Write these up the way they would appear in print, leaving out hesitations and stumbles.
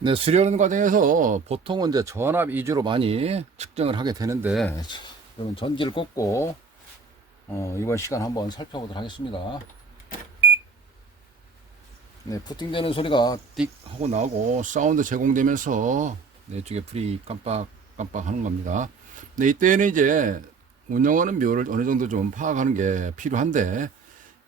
네, 수리하는 과정에서 보통은 이제 전압 위주로 많이 측정을 하게 되는데, 그러면 전기를 꽂고, 이번 시간 한번 살펴보도록 하겠습니다. 네, 부팅되는 소리가 띡 하고 나오고, 사운드 제공되면서, 네, 이쪽에 불이 깜빡깜빡 하는 겁니다. 네, 이때는 이제 운영하는 묘를 어느 정도 좀 파악하는 게 필요한데,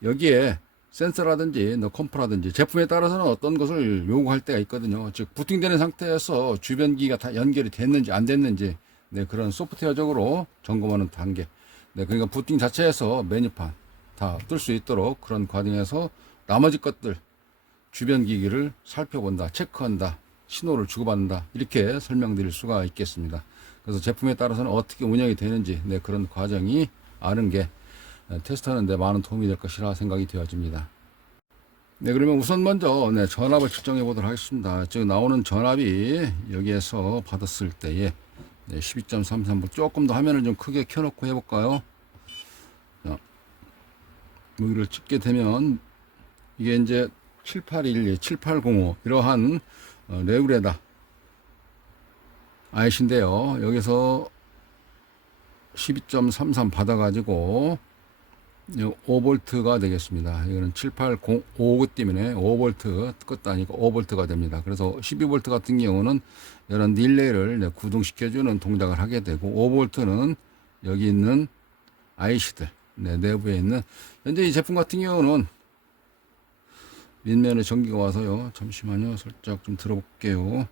여기에 센서라든지 컴프라든지 제품에 따라서는 어떤 것을 요구할 때가 있거든요. 즉 부팅되는 상태에서 주변기가 다 연결이 됐는지 안 됐는지, 네, 그런 소프트웨어적으로 점검하는 단계. 네, 그러니까 부팅 자체에서 메뉴판 다 뜰 수 있도록 그런 과정에서 나머지 것들 주변 기기를 살펴본다, 체크한다, 신호를 주고받는다, 이렇게 설명드릴 수가 있겠습니다. 그래서 제품에 따라서는 어떻게 운영이 되는지, 네, 그런 과정이 아는 게 테스트하는데 많은 도움이 될 것이라 생각이 되어집니다. 네, 그러면 우선 먼저 네, 전압을 측정해 보도록 하겠습니다. 지금 나오는 전압이 여기에서 받았을 때에 네, 12.33V. 조금 더 화면을 좀 크게 켜놓고 해볼까요? 자, 여기를 찍게 되면 이게 이제 7812, 7805 이러한 레구레다 IC인데요. 여기서 12.33 받아가지고 5V가 되겠습니다. 이거는 7805 때문에 5V 끝도 아니고 5V가 됩니다. 그래서 12V 같은 경우는 이런 릴레이를 구동시켜주는 동작을 하게 되고, 5V는 여기 있는 IC들 내부에 있는, 현재 이 제품 같은 경우는 밑면에 전기가 와서요. 잠시만요. 살짝 좀 들어볼게요.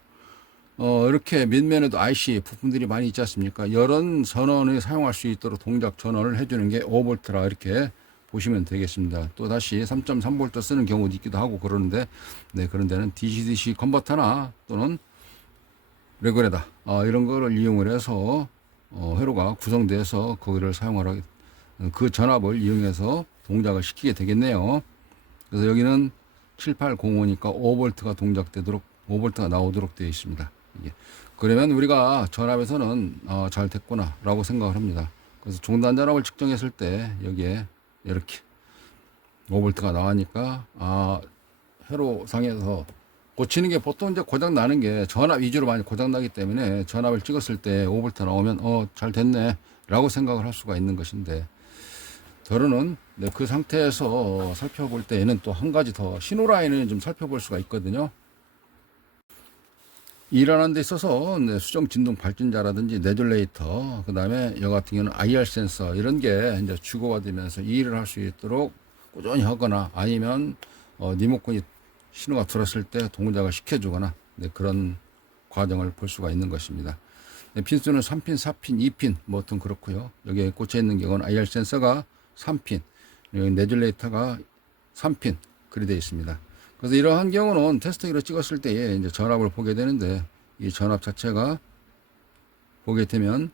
이렇게 밑면에도 IC 부품들이 많이 있지 않습니까? 이런 전원을 사용할 수 있도록 동작 전원을 해주는 게 5V라 이렇게 보시면 되겠습니다. 또 다시 3.3V 쓰는 경우도 있기도 하고 그러는데, 네, 그런 데는 DC-DC 컨버터나 또는 레귤레다 이런 거를 이용을 해서 회로가 구성돼서 거기를 사용하라, 그 전압을 이용해서 동작을 시키게 되겠네요. 그래서 여기는 7805니까 5V가 동작되도록 5V가 나오도록 되어 있습니다. 이게. 그러면 우리가 전압에서는 잘 됐구나 라고 생각을 합니다. 그래서 종단 전압을 측정했을 때 여기에 이렇게 5V가 나가니까 회로상에서 고치는 게, 보통 이제 고장 나는 게 전압 위주로 많이 고장 나기 때문에 전압을 찍었을 때 5V 나오면 잘 됐네 라고 생각을 할 수가 있는 것인데, 저는 네, 그 상태에서 살펴볼 때에는 또 한 가지 더 신호 라인을 좀 살펴볼 수가 있거든요. 일하는 데 있어서 네, 수정 진동 발진자라든지 내줄레이터, 그 다음에 여 같은 경우는 IR 센서, 이런 게 이제 주고받으면서 이 일을 할 수 있도록 꾸준히 하거나, 아니면 리모컨이 신호가 들었을 때 동작을 시켜주거나, 네, 그런 과정을 볼 수가 있는 것입니다. 네, 핀수는 3핀, 4핀, 2핀 뭐 어떤 그렇고요. 여기에 꽂혀 있는 경우는 IR 센서가 3핀, 여기 내줄레이터가 3핀 그리 되어 있습니다. 그래서 이러한 경우는 테스트기로 찍었을 때에 이제 전압을 보게 되는데, 이 전압 자체가 보게 되면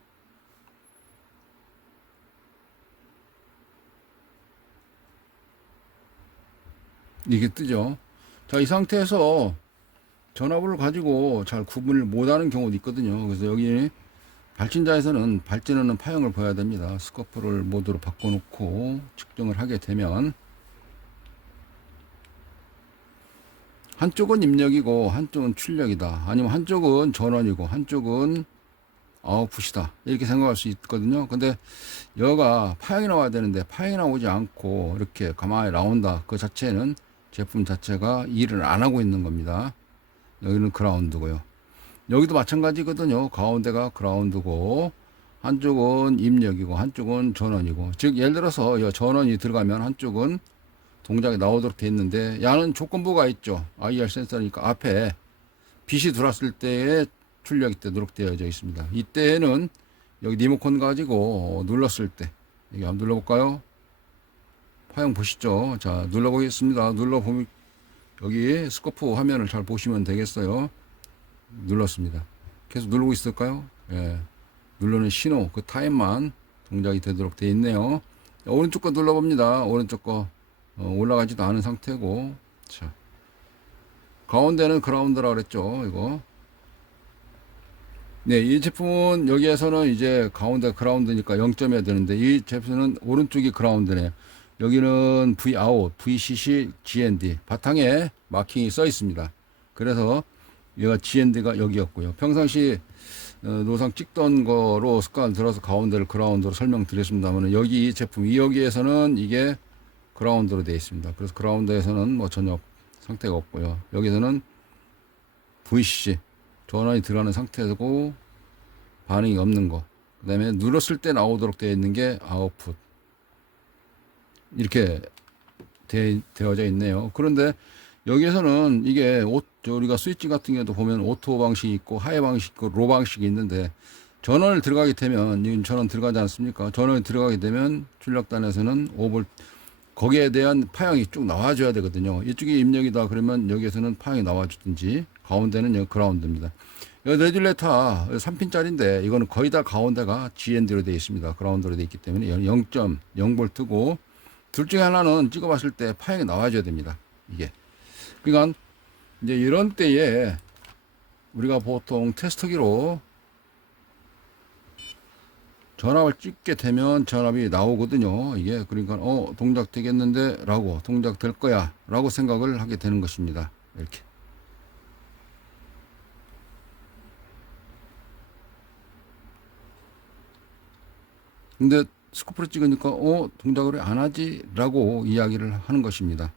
이게 뜨죠. 자, 이 상태에서 전압을 가지고 잘 구분을 못하는 경우도 있거든요. 그래서 여기 발진자에서는 발진하는 파형을 봐야 됩니다. 스코프를 모드로 바꿔놓고 측정을 하게 되면 한쪽은 입력이고 한쪽은 출력이다, 아니면 한쪽은 전원이고 한쪽은 아웃풋이다, 이렇게 생각할 수 있거든요. 근데 여가 파형이 나와야 되는데 파형이 나오지 않고 이렇게 가만히 나온다, 그 자체는 제품 자체가 일을 안 하고 있는 겁니다. 여기는 그라운드고요. 여기도 마찬가지거든요. 가운데가 그라운드고 한쪽은 입력이고 한쪽은 전원이고, 즉 예를 들어서 전원이 들어가면 한쪽은 동작이 나오도록 되어 있는데, 야는 조건부가 있죠. IR 센서니까 앞에 빛이 들어왔을 때에 출력이 되도록 되어져 있습니다. 이때는 여기 리모컨 가지고 눌렀을 때, 여기 한번 눌러볼까요? 파형 보시죠. 자, 눌러보겠습니다. 눌러보면 여기 스코프 화면을 잘 보시면 되겠어요. 눌렀습니다. 계속 누르고 있을까요? 예. 누르는 신호, 그 타임만 동작이 되도록 되어 있네요. 오른쪽 거 눌러봅니다. 오른쪽 거 올라가지도 않은 상태고, 자, 가운데는 그라운드라 그랬죠. 이거. 네, 이 제품은 여기에서는 이제 가운데 그라운드니까 0점이어야 되는데, 이 제품은 오른쪽이 그라운드네요. 여기는 Vout, VCC, GND 바탕에 마킹이 써 있습니다. 그래서 얘가 GND가 여기였고요. 평상시 노상 찍던 거로 습관을 들어서 가운데를 그라운드로 설명드렸습니다만, 여기 이 제품 여기에서는 이게 그라운드로 되어 있습니다. 그래서 그라운드에서는 뭐 전혀 상태가 없고요. 여기서는 VCC 전원이 들어가는 상태고 반응이 없는 거, 그 다음에 눌렀을 때 나오도록 되어 있는 게 아웃풋, 이렇게 되어져 있네요. 그런데 여기에서는 이게 우리가 스위치 같은 경우도 보면 오토 방식이 있고 하이 방식 있고 로 방식이 있는데, 전원을 들어가게 되면, 이건 전원 들어가지 않습니까? 전원이 들어가게 되면 출력단에서는 5V, 거기에 대한 파형이 쭉 나와줘야 되거든요. 이쪽이 입력이다 그러면 여기에서는 파형이 나와주든지, 가운데는 여기 그라운드입니다. 여기 레귤레이터 3핀짜리인데 이거는 거의 다 가운데가 GND로 되어 있습니다. 그라운드로 되어 있기 때문에 0.0V고, 둘 중에 하나는 찍어봤을 때 파형이 나와줘야 됩니다. 이게. 그러니까 이제 이런 때에 우리가 보통 테스터기로 전압을 찍게 되면 전압이 나오거든요. 이게 그러니까 동작 되겠는데 라고, 동작 될 거야 라고 생각을 하게 되는 것입니다. 이렇게. 근데 스코프를 찍으니까 동작을 안 하지 라고 이야기를 하는 것입니다.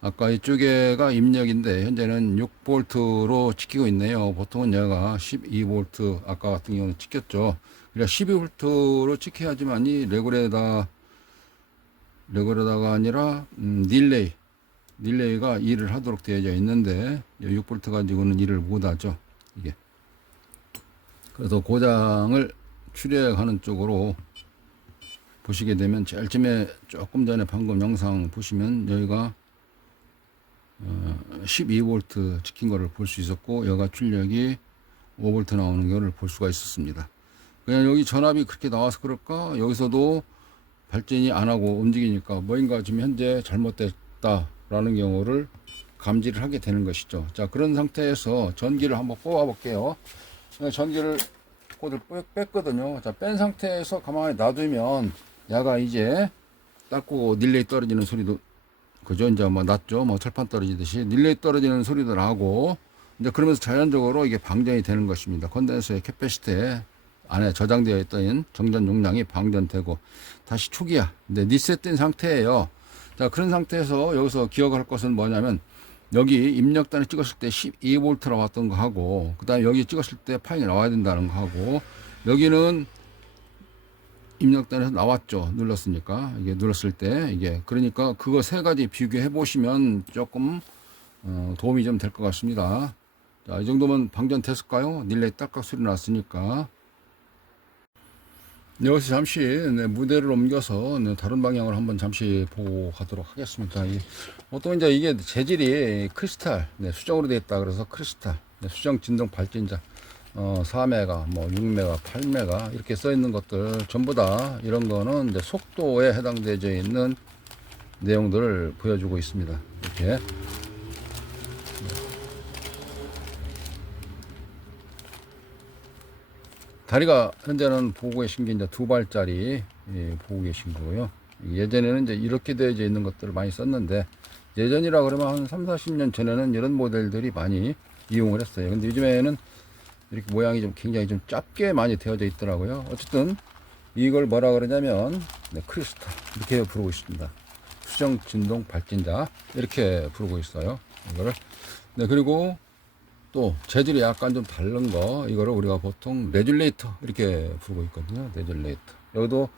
아까 이쪽에가 입력인데 현재는 6V로 찍히고 있네요. 보통은 얘가 12V 아까 같은 경우는 찍혔죠. 그러니까 12V로 찍혀야지만이 레귤레다가 아니라 딜레이가 일을 하도록 되어져 있는데 6V 가지고는 일을 못하죠. 이게. 그래서 고장을 출력하는 쪽으로 보시게 되면, 제일 처음에 조금 전에 방금 영상 보시면 여기가 12V 찍힌 거를 볼 수 있었고, 여기가 출력이 5V 나오는 거를 볼 수가 있었습니다. 그냥 여기 전압이 그렇게 나와서 그럴까? 여기서도 발전이 안 하고 움직이니까 뭐인가 지금 현재 잘못됐다라는 경우를 감지를 하게 되는 것이죠. 자, 그런 상태에서 전기를 한번 뽑아 볼게요. 전기를 코드를 뺐거든요. 자, 뺀 상태에서 가만히 놔두면 얘가 이제 닦고 닐레이 떨어지는 소리도, 그죠? 이제 뭐 났죠. 뭐 철판 떨어지듯이 닐레이 떨어지는 소리도 나고, 이제 그러면서 자연적으로 이게 방전이 되는 것입니다. 컨덴서의 캐패시티 안에 저장되어 있던 정전 용량이 방전되고 다시 초기화, 근데 리셋된 상태예요. 자, 그런 상태에서 여기서 기억할 것은 뭐냐면, 여기 입력단을 찍었을 때 12V라고 왔던 거 하고, 그 다음에 여기 찍었을 때 파형이 나와야 된다는 거 하고, 여기는 입력단에서 나왔죠. 눌렀으니까. 이게 눌렀을 때 이게, 그러니까 그거 세 가지 비교해 보시면 조금 도움이 좀 될 것 같습니다. 자, 이 정도면 방전 됐을까요? 닐레이 딸깍 소리 났으니까. 여기서 잠시 무대를 옮겨서 다른 방향을 한번 잠시 보고 가도록 하겠습니다. 또 이제 이게 재질이 크리스탈, 수정으로 되어 있다 그래서 크리스탈, 수정 진동 발진자, 4메가, 뭐 6메가, 8메가 이렇게 써 있는 것들 전부 다 이런 거는 이제 속도에 해당되어 있는 내용들을 보여주고 있습니다. 이렇게. 다리가 현재는 보고 계신 게 이제 2발짜리 보고 계신 거고요. 예전에는 이제 이렇게 되어져 있는 것들을 많이 썼는데, 예전이라 그러면 한 3, 40년 전에는 이런 모델들이 많이 이용을 했어요. 근데 요즘에는 이렇게 모양이 좀 굉장히 좀 짧게 많이 되어져 있더라고요. 어쨌든 이걸 뭐라 그러냐면 크리스탈 이렇게 부르고 있습니다. 수정 진동 발진자 이렇게 부르고 있어요. 이거를. 네, 그리고 또 재질이 약간 좀 다른 거, 이거를 우리가 보통 레귤레이터 이렇게 부르고 있거든요. 레귤레이터. 여기도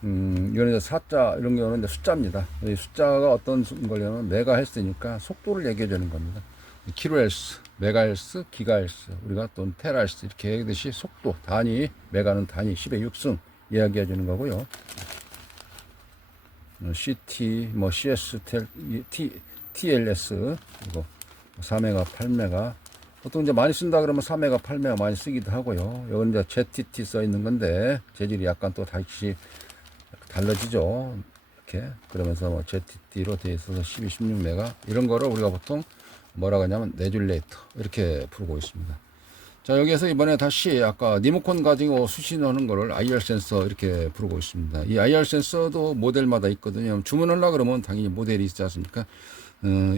이거는 이제 4자 이런 경우는 이제 숫자입니다. 이 숫자가 어떤 거냐면 메가헬스니까 속도를 얘기해 주는 겁니다. 킬로헬스, 메가헬스, 기가헬스, 우리가 또 테라헬스 이렇게 얘기하듯이 속도 단위, 메가는 단위 10의 6승 이야기해 주는 거고요. CT, 뭐 CS, TLS, 이거 4메가, 8메가. 보통 이제 많이 쓴다 그러면 4메가, 8메가 많이 쓰기도 하고요. 여기 이제 ZTT 써 있는 건데 재질이 약간 또 다시 달라지죠. 이렇게. 그러면서 뭐 ZTT로 되어 있어서 12, 16메가 이런 거를 우리가 보통 뭐라고 하냐면 레귤레이터 이렇게 부르고 있습니다. 자, 여기에서 이번에 다시 아까 리모컨 가지고 수신하는 거를 IR 센서 이렇게 부르고 있습니다. 이 IR 센서도 모델마다 있거든요. 주문하려고 그러면 당연히 모델이 있지 않습니까?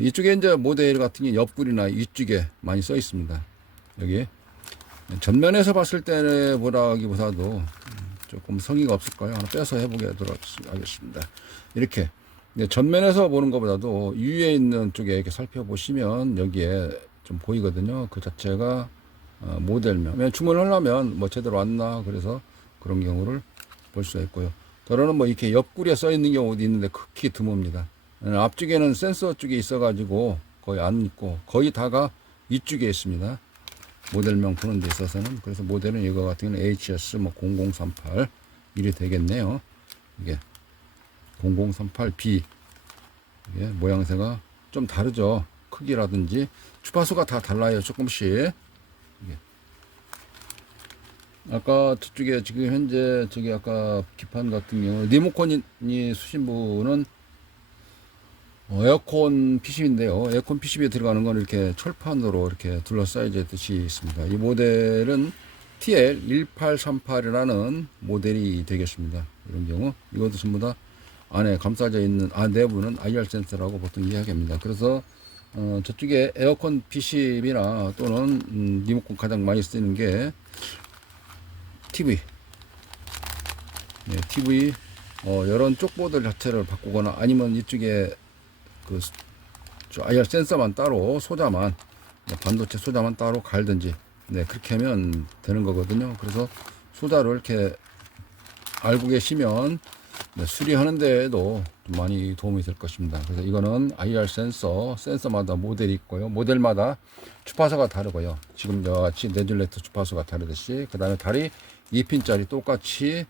이쪽에 이제 모델 같은 게 옆구리나 이쪽에 많이 써 있습니다. 여기 전면에서 봤을 때보다기보다도 조금 성의가 없을 거예요. 하나 빼서 해보도록 하겠습니다. 이렇게 전면에서 보는 것보다도 위에 있는 쪽에 이렇게 살펴보시면 여기에 좀 보이거든요. 그 자체가 모델명. 주문을 하려면 뭐 제대로 왔나 그래서 그런 경우를 볼 수가 있고요. 더러는 뭐 이렇게 옆구리에 써 있는 경우도 있는데 극히 드뭅니다. 앞쪽에는 센서 쪽에 있어가지고 거의 안 있고 거의 다가 이쪽에 있습니다. 모델명 보는 데 있어서는. 그래서 모델은 이거 같은 경우는 HS 뭐 0038 이리 되겠네요. 이게 0038B 이게 모양새가 좀 다르죠. 크기라든지 주파수가 다 달라요. 조금씩. 이게. 아까 저쪽에 지금 현재 저기 아까 기판 같은 경우 리모컨이 수신부는 에어컨 PCB인데요. 에어컨 PCB에 들어가는 건 이렇게 철판으로 이렇게 둘러싸여져 있듯이 있습니다. 이 모델은 TL1838이라는 모델이 되겠습니다. 이런 경우 이것도 전부 다 안에 감싸져 있는 내부는 IR 센서라고 보통 이야기합니다. 그래서 저쪽에 에어컨 PCB나 또는 리모컨 가장 많이 쓰는 게 TV, TV 이런 쪽보드 자체를 바꾸거나 아니면 이쪽에 그 IR 센서만 따로 소자만 반도체 소자만 따로 갈든지 그렇게 하면 되는 거거든요. 그래서 소자를 이렇게 알고 계시면 수리하는 데에도 좀 많이 도움이 될 것입니다. 그래서 이거는 IR 센서마다 모델이 있고요. 모델마다 주파수가 다르고요. 지금 저같이 네줄레이터 주파수가 다르듯이 그 다음에 다리 2핀짜리 똑같이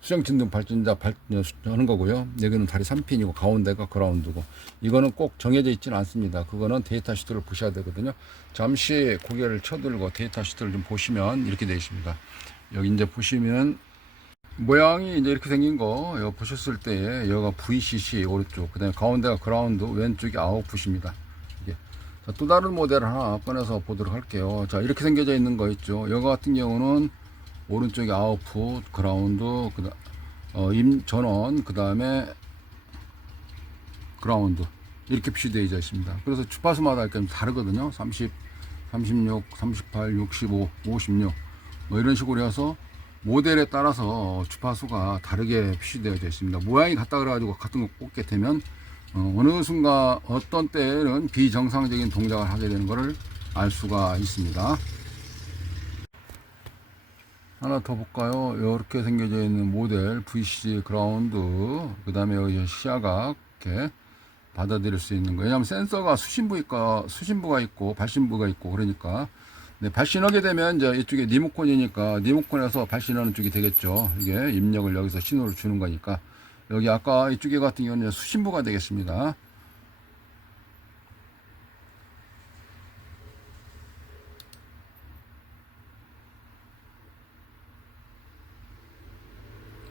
수정 진동 발전자 하는 거고요. 여기는 다리 3핀이고 가운데가 그라운드고 이거는 꼭 정해져 있지는 않습니다. 그거는 데이터 시트를 보셔야 되거든요. 잠시 고개를 쳐들고 데이터 시트를 좀 보시면 이렇게 되어 있습니다. 여기 이제 보시면 모양이 이제 이렇게 생긴 거 이거 보셨을 때 여기가 VCC 오른쪽 그 다음에 가운데가 그라운드 왼쪽이 아웃풋입니다. 이게. 자, 또 다른 모델 하나 꺼내서 보도록 할게요. 자, 이렇게 생겨져 있는 거 있죠. 여기 같은 경우는 오른쪽에 아웃풋, 그라운드, 전원, 그 다음에 그라운드 이렇게 표시되어 있습니다. 그래서 주파수마다 이렇게 다르거든요. 30, 36, 38, 65, 56 뭐 이런 식으로 해서 모델에 따라서 주파수가 다르게 표시되어 있습니다. 모양이 같다 그래가지고 같은 거 꽂게 되면 어느 순간 어떤 때는 비정상적인 동작을 하게 되는 것을 알 수가 있습니다. 하나 더 볼까요? 이렇게 생겨져 있는 모델 VC 그라운드 그 다음에 여기 시야각 이렇게 받아들일 수 있는 거. 왜냐하면 센서가 수신부가 있고 발신부가 있고 그러니까 발신하게 되면 이제 이쪽에 리모컨이니까 리모컨에서 발신하는 쪽이 되겠죠. 이게 입력을 여기서 신호를 주는 거니까 여기 아까 이쪽에 같은 경우는 수신부가 되겠습니다.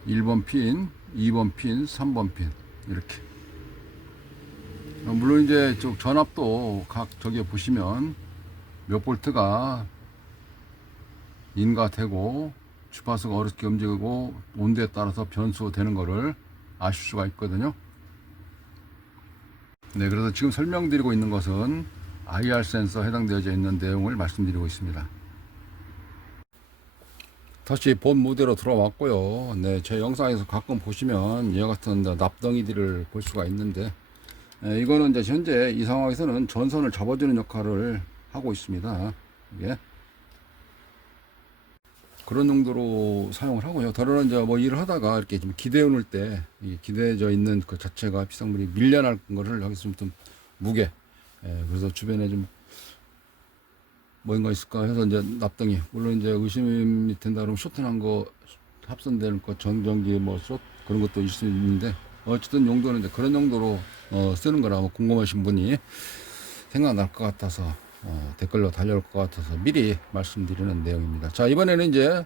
(1번) 핀, (2번) 핀, (3번) 핀 이렇게. 물론 이제 쪽 전압도 각 저기 보시면 몇 볼트가 인가되고 주파수가 어떻게 움직이고 온도에 따라서 변수되는 거를 아실 수가 있거든요. 그래서 지금 설명드리고 있는 것은 IR 센서 해당되어져 있는 내용을 말씀드리고 있습니다. 다시 본 모델로 들어왔고요. 제 영상에서 가끔 보시면 이와 같은 납덩이들을 볼 수가 있는데 이거는 이제 현재 이 상황에서는 전선을 잡아주는 역할을 하고 있습니다. 이게 그런 용도로 사용을 하고요. 다른 이제 뭐 일을 하다가 이렇게 좀 기대어 놓을 때 기대져 있는 그 자체가 비상물이 밀려날 거를 여기서 좀 무게. 그래서 주변에 좀 뭔가 있을까 해서 이제 납덩이. 물론 이제 의심이 된다 그러면 쇼트난 거 합선되는 거 전전기 뭐 숏 그런 것도 있을 수 있는데 어쨌든 용도는 이제 그런 용도로 쓰는 거라 뭐 궁금하신 분이 생각날 것 같아서 댓글로 달려올 것 같아서 미리 말씀드리는 내용입니다. 자, 이번에는 이제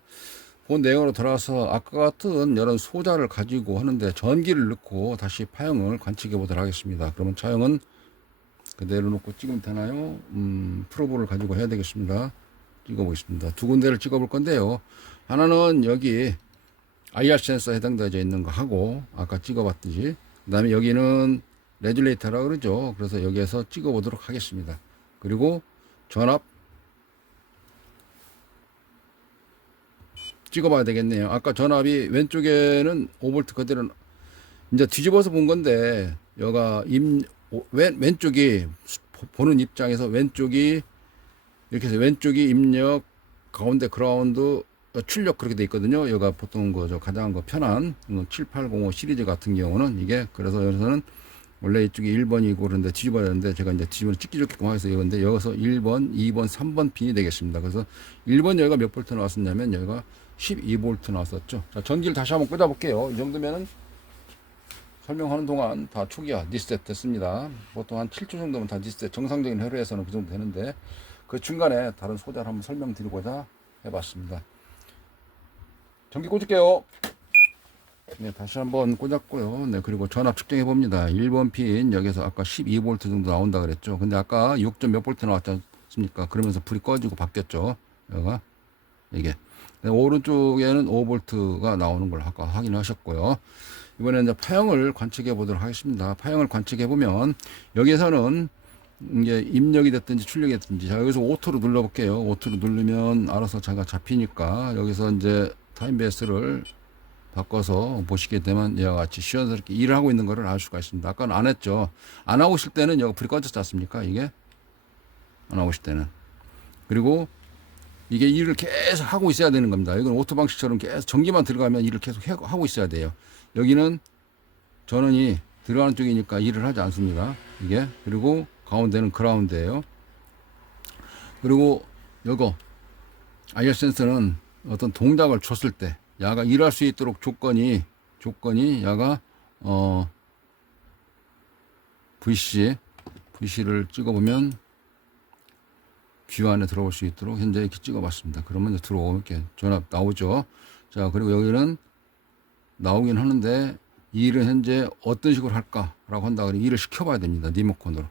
본 내용으로 들어가서 아까 같은 이런 소자를 가지고 하는데 전기를 넣고 다시 파형을 관측해 보도록 하겠습니다. 그러면 차형은 그대로 놓고 찍으면 되나요? 프로브를 가지고 해야 되겠습니다. 찍어 보겠습니다. 두 군데를 찍어 볼 건데요. 하나는 여기 IR 센서 해당되어 있는 거 하고 아까 찍어 봤듯이, 그 다음에 여기는 레귤레이터라 그러죠. 그래서 여기에서 찍어 보도록 하겠습니다. 그리고 전압 찍어봐야 되겠네요. 아까 전압이 왼쪽에는 5V 그대로 이제 뒤집어서 본 건데 여가 왼쪽이 보는 입장에서 왼쪽이 이렇게 해서 왼쪽이 입력 가운데 그라운드 출력 그렇게 돼 있거든요. 여가 보통 저 가장 편한 7805 시리즈 같은 경우는 이게 그래서 여기서는 원래 이쪽이 1번이고 그런데 뒤집어야 되는데 제가 이제 뒤집어 찍기 좋게끔 해서 이건데 여기서 1번, 2번, 3번 핀이 되겠습니다. 그래서 1번 여기가 몇 볼트 나왔었냐면 여기가 12볼트 나왔었죠. 자, 전기를 다시 한번 꽂아 볼게요. 이 정도면은 설명하는 동안 다 초기화 리셋 됐습니다. 보통 한 7초 정도면 다 리셋, 정상적인 회로에서는 그 정도 되는데 그 중간에 다른 소재를 한번 설명드리고자 해봤습니다. 전기 꽂을게요. 네, 다시 한번 꽂았고요. 네, 그리고 전압 측정해 봅니다. 1번 핀 여기서 아까 12V 정도 나온다 그랬죠. 근데 아까 6. 몇 볼트 나왔지 않습니까? 그러면서 불이 꺼지고 바뀌었죠. 여기가 이게 네, 오른쪽에는 5V가 나오는 걸 아까 확인하셨고요. 이번에 이제 파형을 관측해 보도록 하겠습니다. 파형을 관측해 보면 여기에서는 이게 입력이 됐든지 출력이 됐든지 자, 여기서 오토로 눌러 볼게요. 오토로 누르면 알아서 자가 잡히니까 여기서 이제 타임베이스를 바꿔서 보시게 되면 이와 같이 시원스럽게 일을 하고 있는 것을 알 수가 있습니다. 아까는 안 했죠. 안 하고 있을 때는 여기 불이 꺼졌지 않습니까? 이게 안 하고 있을 때는. 그리고 이게 일을 계속 하고 있어야 되는 겁니다. 이건 오토 방식처럼 계속 전기만 들어가면 일을 계속 하고 있어야 돼요. 여기는 전원이 들어가는 쪽이니까 일을 하지 않습니다. 이게. 그리고 가운데는 그라운드예요. 그리고 요거 IR 센서는 어떤 동작을 줬을 때 야가 일할 수 있도록 조건이 야가 VC를 찍어보면 뷰 안에 들어올 수 있도록 현재 이렇게 찍어봤습니다. 그러면 이제 들어오면 이렇게 전압 나오죠. 자, 그리고 여기는 나오긴 하는데 이 일은 현재 어떤 식으로 할까라고 한다 그러면 일을 시켜봐야 됩니다. 리모컨으로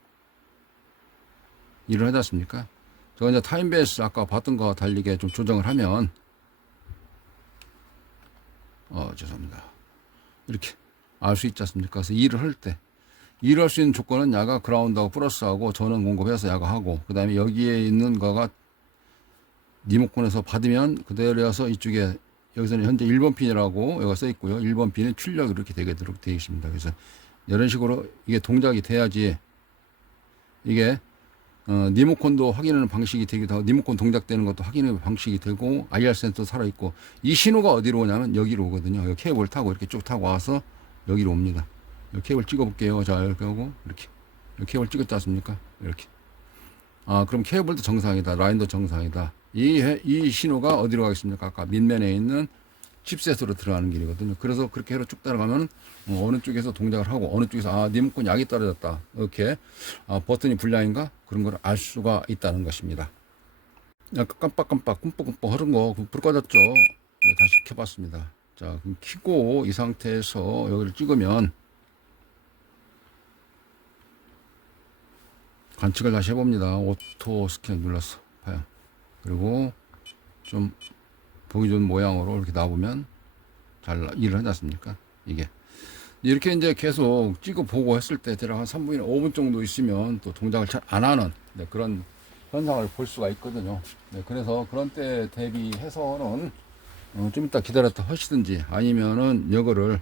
일을 하지 않습니까? 저 이제 타임베이스 아까 봤던 거와 달리게 좀 조정을 하면 죄송합니다. 이렇게 알 수 있지 않습니까? 그래서 일을 할 때 일을 할 수 있는 조건은 야가 그라운드하고 플러스하고 전원 공급해서 야가 하고 그 다음에 여기에 있는 거가 리모컨에서 받으면 그대로여서 이쪽에 여기서는 현재 1번 핀이라고 여기가 써 있고요. 1번 핀은 출력이 이렇게 되도록 되어 있습니다. 그래서 이런 식으로 이게 동작이 돼야지 이게 리모컨도 확인하는 방식이 되기도 하고 리모컨 동작되는 것도 확인하는 방식이 되고 IR 센서도 살아있고 이 신호가 어디로 오냐면 여기로 오거든요. 여기 케이블 타고 이렇게 쭉 타고 와서 여기로 옵니다. 여기 케이블 찍어볼게요. 자, 이렇게 하고 이렇게 여기 케이블 찍었지 않습니까? 이렇게 그럼 케이블도 정상이다. 라인도 정상이다. 이 신호가 어디로 가겠습니까? 아까 밑면에 있는 칩셋으로 들어가는 길이거든요. 그래서 그렇게 해로 쭉 따라가면 어느 쪽에서 동작을 하고 어느 쪽에서 리모컨 약이 떨어졌다. 이렇게 버튼이 불량인가? 그런 걸 알 수가 있다는 것입니다. 약간 깜빡깜빡 꿈뻑꿈뻑 흐른 거 불 꺼졌죠? 다시 켜봤습니다. 자, 그럼 켜고 이 상태에서 여기를 찍으면 관측을 다시 해봅니다. 오토 스캔 눌렀어. 봐요. 그리고 좀 보기 좋은 모양으로 이렇게 나오면 잘 일을 하지 않습니까? 이게. 이렇게 이제 계속 찍어 보고 했을 때 대략 한 3분이나 5분 정도 있으면 또 동작을 잘 안 하는 그런 현상을 볼 수가 있거든요. 그래서 그런 때 대비해서는 좀 이따 기다렸다 하시든지 아니면은 이거를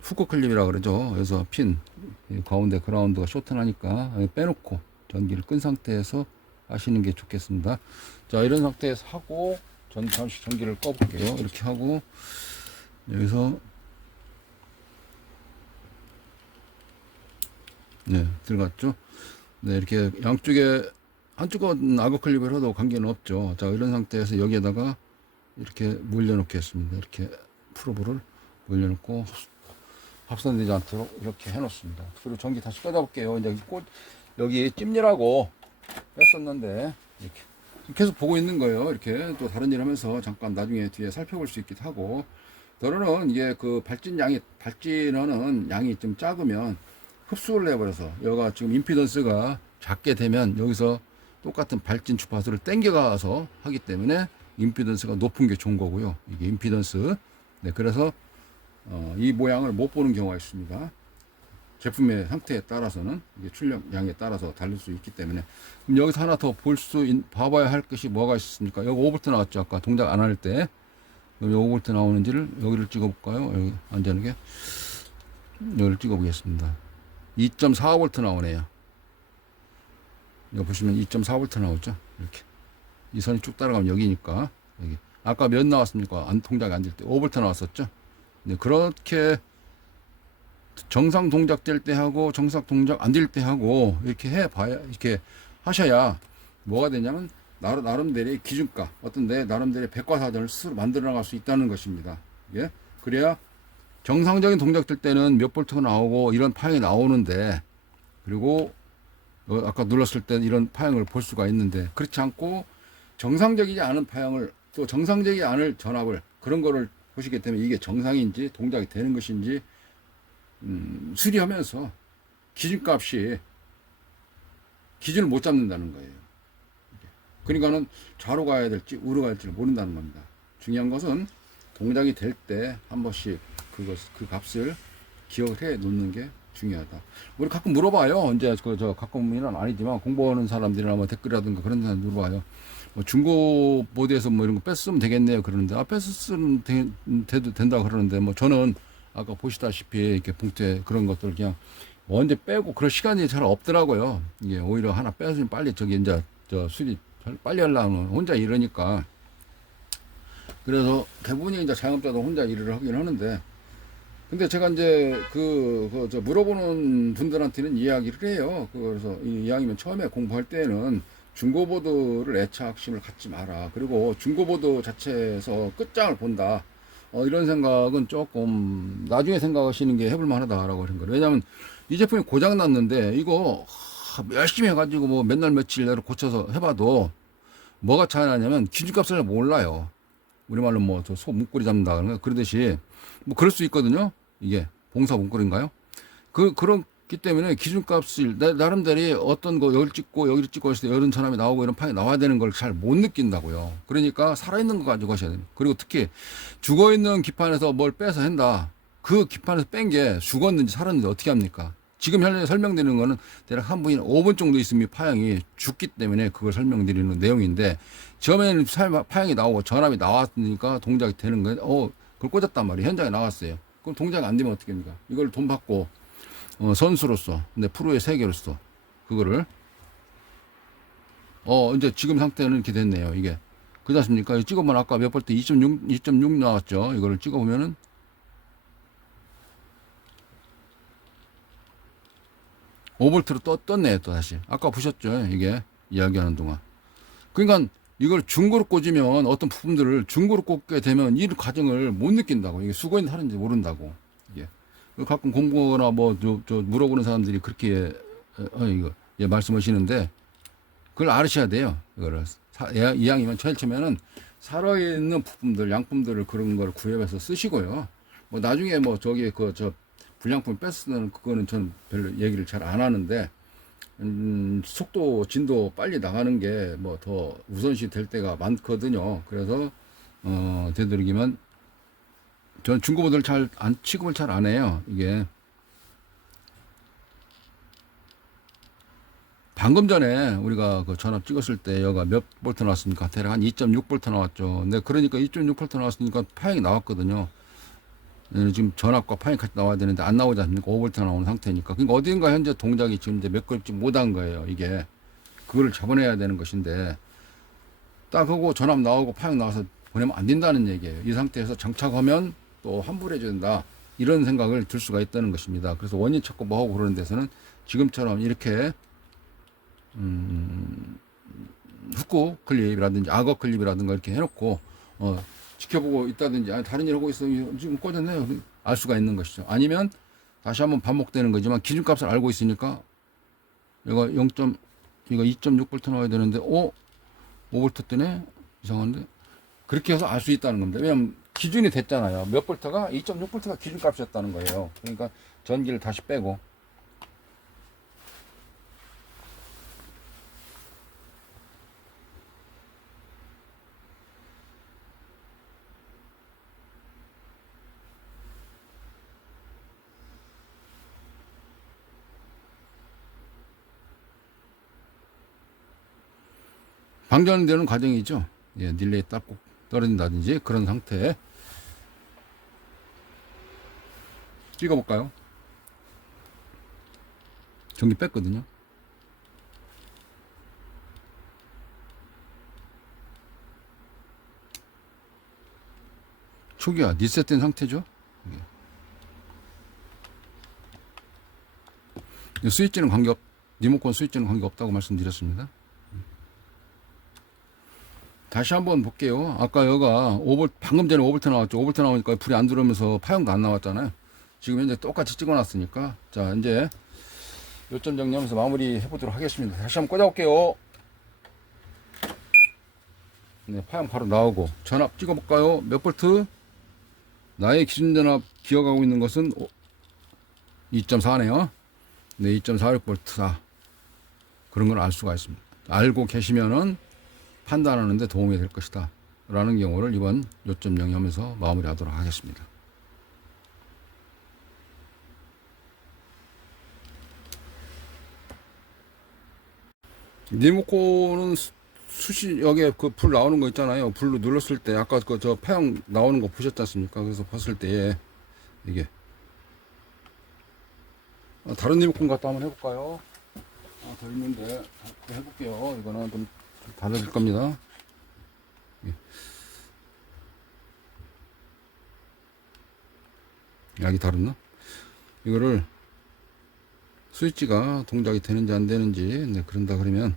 후크 클립이라 그러죠. 그래서 핀 가운데 그라운드가 쇼트나니까 빼놓고 전기를 끈 상태에서 하시는 게 좋겠습니다. 자, 이런 상태에서 하고 잠시 전기를 꺼볼게요. 이렇게 하고 여기서 들어갔죠. 이렇게 양쪽에 한쪽은 악어 클립을 해도 관계는 없죠. 자, 이런 상태에서 여기에다가 이렇게 물려놓겠습니다. 이렇게 프로브를 물려놓고 합선되지 않도록 이렇게 해놓습니다. 그리고 전기 다시 꽂아볼게요. 이제 여기 찜질하고 뺐었는데 이렇게 계속 보고 있는 거예요. 이렇게 또 다른 일 하면서 잠깐 나중에 뒤에 살펴볼 수 있기도 하고 더러는 이게 그 발진하는 양이 좀 작으면 흡수를 해버려서 여기가 지금 임피던스가 작게 되면 여기서 똑같은 발진 주파수를 땡겨가서 하기 때문에 임피던스가 높은 게 좋은 거고요. 이게 임피던스. 그래서 이 모양을 못 보는 경우가 있습니다. 제품의 상태에 따라서는 이게 출력량에 따라서 다를 수 있기 때문에. 그럼 여기서 하나 더 봐봐야 할 것이 뭐가 있습니까? 여기 5V 나왔죠. 아까 동작 안 할 때. 여기 5V 나오는지를 여기를 찍어볼까요? 여기 앉아는 게 여기를 찍어보겠습니다. 2.4V 나오네요. 여기 보시면 2.4V 나오죠. 이렇게 이 선이 쭉 따라가면 여기니까 여기 아까 몇 나왔습니까? 동작이 안 될 때 5V 나왔었죠. 네, 그렇게 정상 동작 될 때 하고 정상 동작 안 될 때 하고 이렇게 해봐야, 이렇게 하셔야 뭐가 되냐면 나름대로의 기준가, 어떤 내 나름대로의 백과사전을 스스로 만들어 나갈 수 있다는 것입니다. 예? 그래야 정상적인 동작 될 때는 몇 볼트가 나오고 이런 파형이 나오는데, 그리고 아까 눌렀을 때 이런 파형을 볼 수가 있는데, 그렇지 않고 정상적이지 않은 파형을, 또 정상적이지 않을 전압을, 그런 거를 보시기 때문에 이게 정상인지 동작이 되는 것인지 수리하면서 기준값이 기준을 못 잡는다는 거예요. 그러니까는 좌로 가야 될지 우로 가야 될지 모른다는 겁니다. 중요한 것은 동작이 될 때 한 번씩 그 값을 기억을 해 놓는 게 중요하다. 우리 가끔 물어봐요. 이제 저 가끔은 아니지만 공부하는 사람들이나 뭐 댓글이라든가 그런 사람 물어봐요. 뭐 중고 보드에서 뭐 이런 거 뺐으면 되겠네요. 그러는데 뺐으면 돼도 된다 그러는데, 뭐 저는 아까 보시다시피 이렇게 봉투에 그런 것들 그냥 먼저 빼고 그럴 시간이 잘 없더라고요. 이게 오히려 하나 뺐으면 빨리 저기 이제 수리 빨리 하려면 혼자 이러니까. 그래서 대부분이 이제 자영업자도 혼자 일을 하긴 하는데, 근데 제가 이제 저 물어보는 분들한테는 이야기를 해요. 그래서 이왕이면 처음에 공부할 때는 중고보드를 애착심을 갖지 마라. 그리고 중고보드 자체에서 끝장을 본다. 이런 생각은 조금 나중에 생각하시는 게 해볼 만하다라고 하는 거예요. 왜냐면 이 제품이 고장 났는데 이거 열심히 해가지고 뭐 맨날 며칠 내로 고쳐서 해봐도 뭐가 차이나냐면 기준값을 몰라요. 우리말로 뭐 저 소 문고리 잡는다 그런 거 그러듯이 뭐 그럴 수 있거든요. 이게 봉사 문고리인가요? 그렇기 때문에 기준값을 나름대로 어떤 거 여기를 찍고 해서 이런 전압이 나오고 이런 파이 나와야 되는 걸 잘 못 느낀다고요. 그러니까 살아있는 거 가지고 하셔야 됩니다. 그리고 특히 죽어있는 기판에서 뭘 빼서 한다. 그 기판에서 뺀 게 죽었는지 살았는지 어떻게 합니까? 지금 현재 설명드리는 거는 대략 한 분이 5분 정도 있으면 파형이 죽기 때문에 그걸 설명드리는 내용인데, 처음에는 파형이 나오고 전압이 나왔으니까 동작이 되는 거예요. 그걸 꽂았단 말이에요. 현장에 나왔어요. 그럼 동작이 안 되면 어떻게 합니까? 이걸 돈 받고 선수로서, 근데 프로의 세계로서 그거를 이제 지금 상태는 이렇게 됐네요. 이게 그렇지 않습니까? 찍어보면 아까 몇 볼 때 2.6 나왔죠. 이거를 찍어보면은 5볼트로 떴네요. 또 다시 아까 보셨죠? 이게 이야기하는 동안. 그러니까 이걸 중고로 꽂으면 어떤 부품들을 중고로 꽂게 되면 이 과정을 못 느낀다고. 이게 수거인지 하는지 모른다고. 이게 가끔 공부나 뭐 저 물어보는 사람들이 그렇게 이거 말씀하시는데, 그걸 알으셔야 돼요. 이거를 이왕이면 제일 처음에는 살아있는 부품들, 양품들을 그런 걸 구입해서 쓰시고요. 뭐 나중에 뭐 저기 불량품 뺐으면 그거는 전 별로 얘기를 잘 안 하는데, 속도, 진도 빨리 나가는 게 뭐 더 우선시 될 때가 많거든요. 그래서, 되도록이면, 전 중고보드를 취급을 잘 안 해요. 이게. 방금 전에 우리가 그 전압 찍었을 때 여가 몇 볼트 나왔습니까? 대략 한 2.6볼트 나왔죠. 근데 그러니까 2.6볼트 나왔으니까 파형이 나왔거든요. 지금 전압과 파형이 같이 나와야 되는데 안 나오지 않습니까? 5볼트 나오는 상태니까. 그러니까 어딘가 현재 동작이 지금 이제 몇 걸음씩 못한 거예요. 이게. 그거를 잡아내야 되는 것인데, 딱 하고 전압 나오고 파형 나와서 보내면 안 된다는 얘기예요. 이 상태에서 장착하면 또 환불해줘야 된다. 이런 생각을 들 수가 있다는 것입니다. 그래서 원인 찾고 뭐하고 그러는 데서는 지금처럼 이렇게 훅구 클립이라든지 악어 클립이라든가 이렇게 해놓고 지켜보고 있다든지, 아니 다른 일 하고 있어 지금 꺼졌네요, 알 수가 있는 것이죠. 아니면 다시 한번 반복되는 거지만 기준값을 알고 있으니까 이거 2.6V 나와야 되는데 5V 뜨네, 이상한데, 그렇게 해서 알 수 있다는 겁니다. 왜냐면 기준이 됐잖아요. 몇 볼트가 2.6V가 기준값이었다는 거예요. 그러니까 전기를 다시 빼고. 방전되는 과정이죠. 예, 딜레이 딱 떨어진다든지 그런 상태에 찍어볼까요? 전기 뺐거든요. 초기화 리셋된 상태죠. 스위치는 관계없, 리모컨 스위치는 관계없다고 말씀드렸습니다. 다시 한번 볼게요. 아까 여가 5V, 방금 전에 5V 나왔죠. 5V 나오니까 불이 안 들어오면서 파형도 안 나왔잖아요. 지금 현재 똑같이 찍어놨으니까. 자, 이제 요점 정리하면서 마무리 해보도록 하겠습니다. 다시 한번 꽂아볼게요. 네, 파형 바로 나오고. 전압 찍어볼까요? 몇 볼트? 나의 기준 전압 기억하고 있는 것은 2.4네요. 네, 2.46V. 그런 걸 알 수가 있습니다. 알고 계시면은 판단하는데 도움이 될 것이다 라는 경우를 이번 요점 정리하면서 마무리하도록 하겠습니다. 리모컨은 수시 여기에 그 불 나오는 거 있잖아요. 불로 눌렀을 때 아까 그 저 파형 나오는 거 보셨지 않습니까? 그래서 봤을 때 이게 다른 리모컨 갖다 한번 해볼까요? 더 있는데 해볼게요. 이거는 좀 달라질 겁니다. 약이 다르나? 이거를 스위치가 동작이 되는지 안 되는지, 네, 그런다 그러면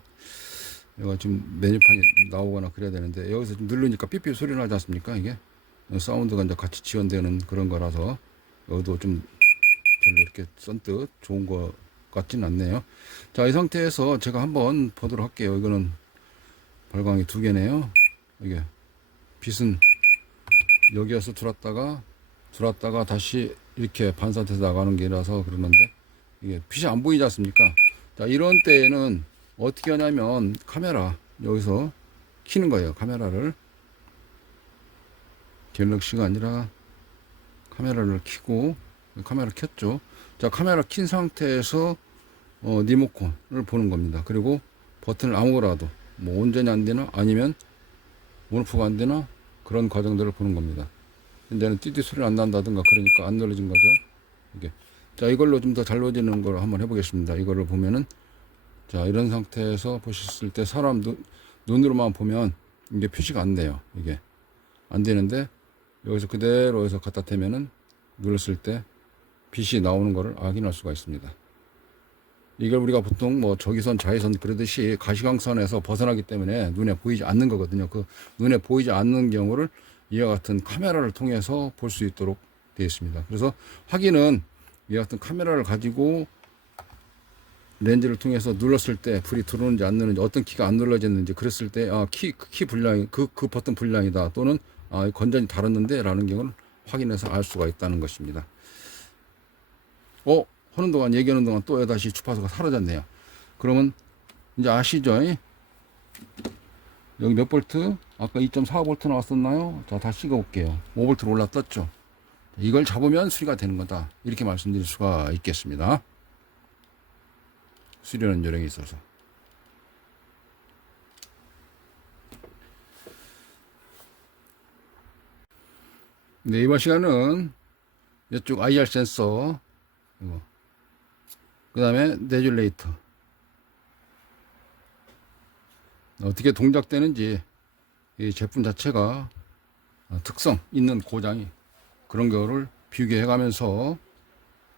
얘가 지금 메뉴판이 나오거나 그래야 되는데 여기서 좀 누르니까 삐삐 소리 나지 않습니까? 이게 사운드가 이제 같이 지원되는 그런 거라서 여기도 좀 별로 이렇게 선뜻 좋은 거 같진 않네요. 자, 이 상태에서 제가 한번 보도록 할게요. 이거는 발광이 두 개네요. 이게 빛은 여기에서 들어왔다가 다시 이렇게 반사돼서 나가는 게라서 그러는데 이게 빛이 안 보이지 않습니까? 자, 이런 때에는 어떻게 하냐면 카메라 여기서 켜는 거예요. 카메라를 갤럭시가 아니라 카메라를 켜고 카메라 켰죠. 자, 카메라 킨 상태에서 리모컨을 보는 겁니다. 그리고 버튼을 아무거라도 뭐 온전히 안 되나 아니면 온오프가 안 되나 그런 과정들을 보는 겁니다. 근데는 띠띠 소리가 안 난다든가 그러니까 안 눌러진 거죠. 이게. 자, 이걸로 좀 더 잘 눌러지는 걸 한번 해보겠습니다. 이거를 보면은 자, 이런 상태에서 보셨을 때 사람 눈으로만 보면 이게 표시가 안 돼요. 이게 안 되는데 여기서 그대로 해서 갖다 대면은 눌렀을 때 빛이 나오는 것을 확인할 수가 있습니다. 이걸 우리가 보통 뭐 적외선, 자외선 그러듯이 가시광선에서 벗어나기 때문에 눈에 보이지 않는 거거든요. 그 눈에 보이지 않는 경우를 이와 같은 카메라를 통해서 볼 수 있도록 되어 있습니다. 그래서 확인은 이와 같은 카메라를 가지고 렌즈를 통해서 눌렀을 때 불이 들어오는지 안 들어오는지 어떤 키가 안 눌러졌는지 그랬을 때 키 분량이 그 버튼 분량이다 또는 건전이 다랐는데 라는 경우를 확인해서 알 수가 있다는 것입니다. 하는 동안 얘기하는 동안 또 다시 주파수가 사라졌네요. 그러면 이제 아시죠? 여기 몇 볼트? 아까 2.4V 나왔었나요? 자, 다시 찍어볼게요. 5V로 올라떴죠. 이걸 잡으면 수리가 되는 거다. 이렇게 말씀드릴 수가 있겠습니다. 수리하는 요령이 있어서. 네, 이번 시간은 이쪽 IR 센서, 그 다음에 내줄레이터 어떻게 동작되는지 이 제품 자체가 특성 있는 고장이 그런 거를 비교해 가면서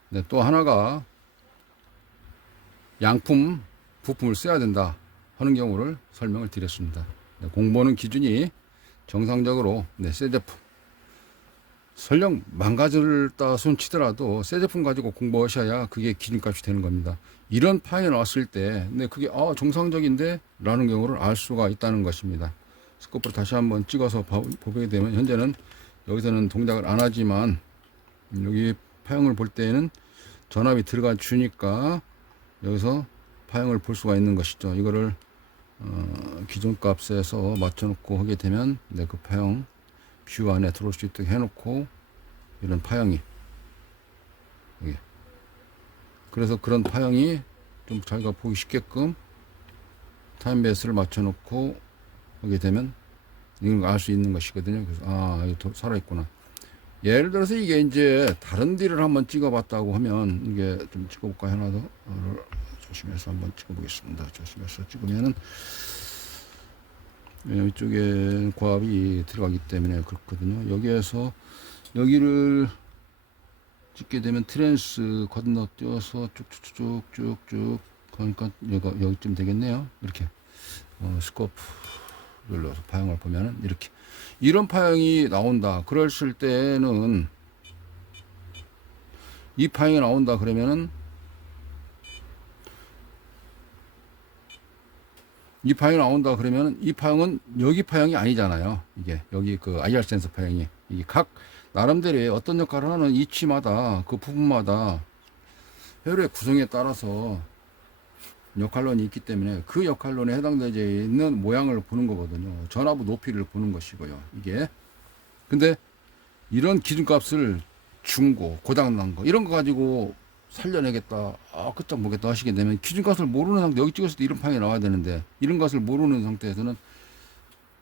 네, 또 하나가 양품 부품을 써야 된다 하는 경우를 설명을 드렸습니다. 네, 공부하는 기준이 정상적으로 새 제품 설령 망가졌다 손 치더라도 새 제품 가지고 공부하셔야 그게 기준값이 되는 겁니다. 이런 파일이 나왔을 때 그게 정상적인데 라는 경우를 알 수가 있다는 것입니다. 스코프를 다시 한번 찍어서 보게 되면 현재는 여기서는 동작을 안 하지만 여기 파형을 볼 때에는 전압이 들어가 주니까 여기서 파형을 볼 수가 있는 것이죠. 이거를 기존 값에서 맞춰 놓고 하게 되면 그 파형 뷰 안에 들어올 수 있도록 해놓고 이런 파형이 그래서 그런 파형이 좀 자기가 보기 쉽게끔 타임베이스를 맞춰 놓고 하게 되면 이런 거 알 수 있는 것이거든요. 그래서 아, 이거 살아있구나. 예를 들어서 이게 이제 다른 뒤를 한번 찍어봤다고 하면 이게 좀 찍어볼까 하나 더 조심해서 한번 찍어보겠습니다. 조심해서 찍으면은 이쪽에 고압이 들어가기 때문에 그렇거든요. 여기에서 여기를 찍게 되면 트랜스 건너뛰어서 쭉쭉쭉쭉쭉 그러니까 여기쯤 되겠네요. 이렇게 스코프 눌러서 파형을 보면은 이렇게 이런 파형이 나온다. 그랬을 때는 이 파형이 나온다 그러면은 이 파형은 여기 파형이 아니잖아요. 이게 여기 그 IR 센서 파형이 이게 각 나름대로의 어떤 역할을 하는 이치마다 그 부분마다 회로의 구성에 따라서 역할론이 있기 때문에 그 역할론에 해당되지 있는 모양을 보는 거거든요. 전압부 높이를 보는 것이고요. 이게 근데 이런 기준값을 중고 고장난 거 이런 거 가지고 살려내겠다 끝장 보겠다 하시게 되면 기준값을 모르는 상태 여기 찍었을 때 이런 파형이 나와야 되는데 이런 것을 모르는 상태에서는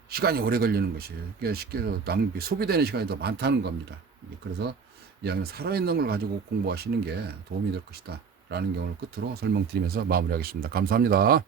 시간이 오래 걸리는 것이에요. 그러니까 쉽게 해서 낭비 소비되는 시간이 더 많다는 겁니다. 그래서 이왕이면 살아있는 걸 가지고 공부하시는 게 도움이 될 것이다 라는 경우를 끝으로 설명드리면서 마무리하겠습니다. 감사합니다.